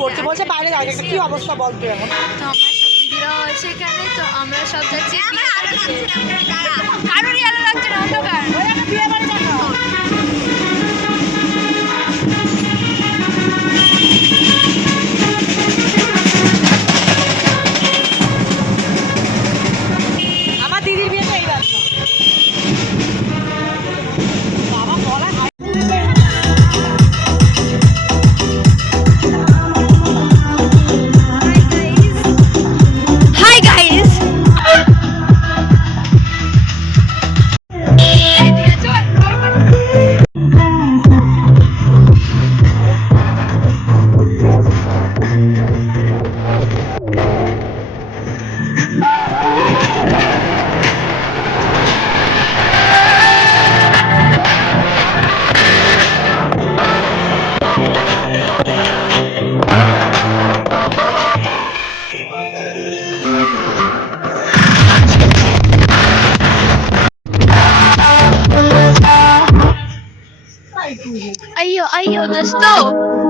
পড়ছে বলছে বাইরে একটা কি অবস্থা বলতো এখন। তো আমার সব দিদিরাও আছে এখানে তো আমরা সব যাচ্ছি। কারোরই আলো লাগছে না অন্ধকার। আমার Ayo, ayo, let's go!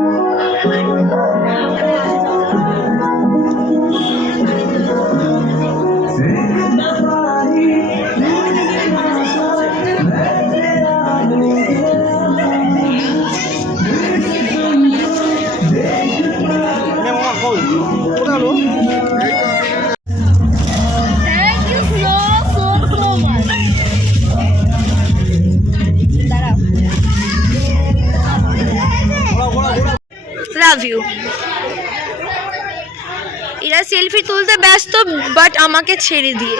Love you এরা সেলফি তুলতে ব্যস্ত বাট আমাকে ছেড়ে দিয়ে।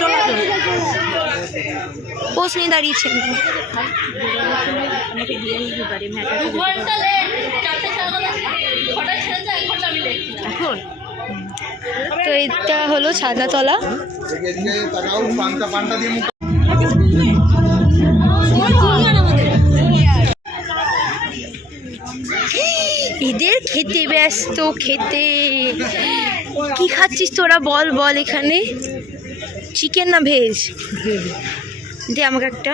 চলো। পোস্ট নিয়ে দাঁড়িয়েছেন তো এটা হলো ছাদাতলা ব্যস্ত খেতে। কি খাচ্ছিস তোরা? বল বল এখানে। চিকেন না ভেজ দে আমাকে একটা।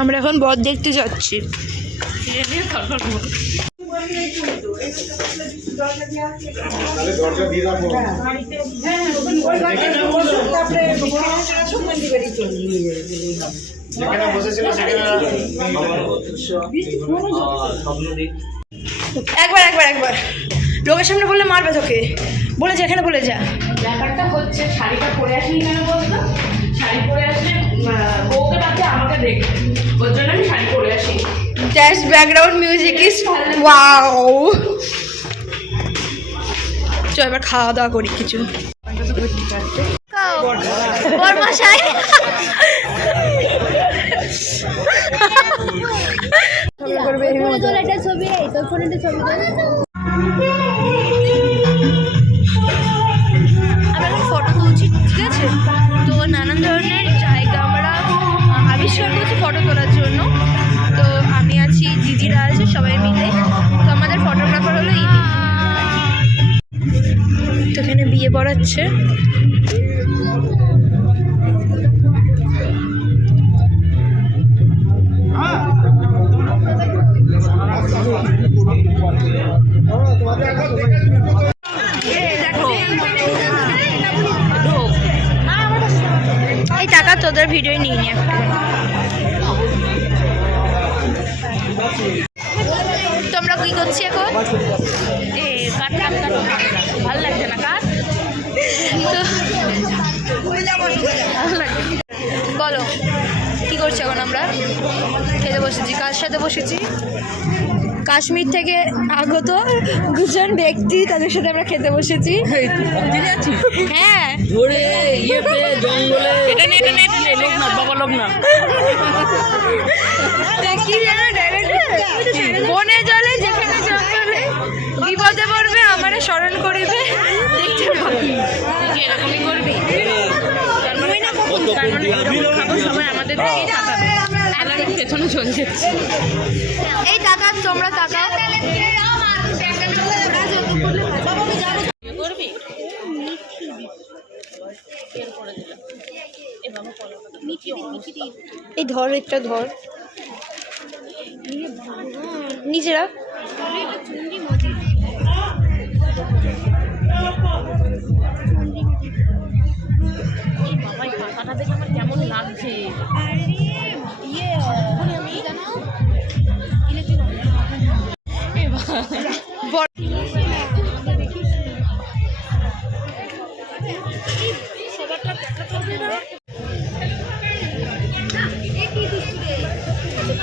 আমরা এখন বর দেখতে যাচ্ছি। একবার একবার একবার। লোকের সামনে বললে মারবে তোকে। বলে যা এখানে বলে যা। ব্যাপারটা হচ্ছে শাড়িটা পরে আসেনি কেন বলতো? শাড়ি পরে আসলে বউকে বাদে আমাকে দেখবে ওর জন্য আমি শাড়ি পরে আসি that's background music is wow চল এবার খাওয়া দাওয়া করি কিছু। বরমাশাই। আমরা সবাই মিলে। তো আমাদের ফটোগ্রাফার হলো ইনি। তো এখানে বিয়ে পড়াচ্ছে। এই টাকা তোদের ভিডিও নিয়ে নি একটা বসেছি কার সাথে বসেছি? কাশ্মীর থেকে আগত দুজন ব্যক্তি তাদের সাথে আমরা খেতে বসেছি। হ্যাঁ। ধরে ইয়েতে জঙ্গলে। এটা নে, এটা নে, এটা নে, এটা নে। লোক না বাবা লোক না কি জানো বনে জলে যেখানে জঙ্গলে বিপদে পড়বে আমারে স্মরণ করিবে। দেখি এরকমই করবি? তার মানে খাব তার এরকম খাব সবাই আমাদের পেছনে চলে যাচ্ছি। এই টাকা তোমরা টাকা করবি? এই ধর একটা ধর। নিজেরা। রাখ বাবা এই পাতাটা দেখে আমার কেমন লাগছে।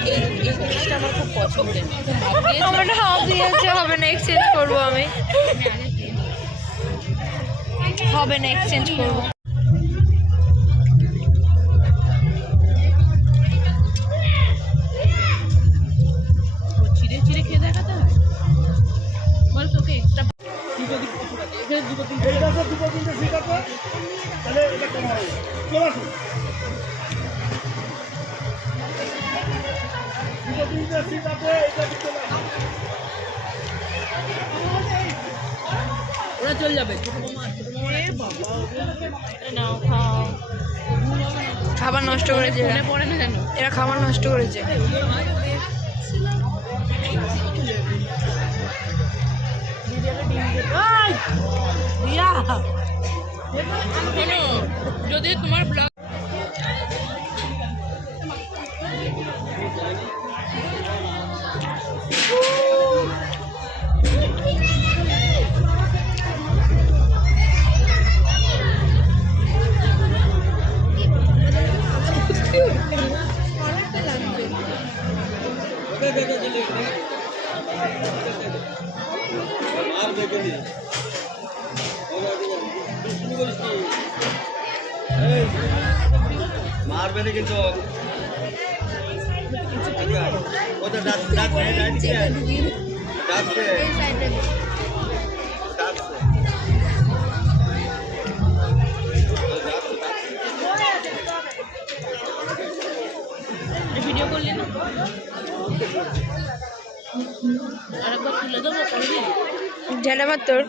আমার খুব পছন্দের। আমার হাফ দিয়েছে হবে না এক্সচেঞ্জ করব আমি। হবে না এক্সচেঞ্জ করব। চলে যাবে। খাবার নষ্ট করেছে। এরা খাবার নষ্ট করেছে। যদি তোমার মারবে না কিন্তু। ওটা ভিডিও করলি না? আরেকবার তুলে দেবো করবি তোর।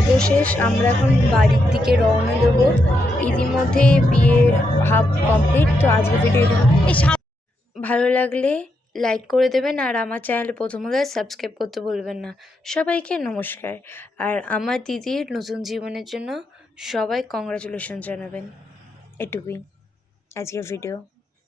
খাওয়া দাওয়ার পর্ব শেষ আমরা এখন বাড়ির দিকে রওনা দেবো। ইতিমধ্যে বিয়ের হাফ কমপ্লিট তো আজকে ভিডিও ভালো লাগলে লাইক করে দেবেন আর আমার চ্যানেলে প্রথমত সাবস্ক্রাইব করতে ভুলবেন না। সবাইকে নমস্কার। আর আমার দিদির নতুন জীবনের জন্য সবাই কংগ্রাচুলেশন জানাবেন। এটুকুই আজকের ভিডিও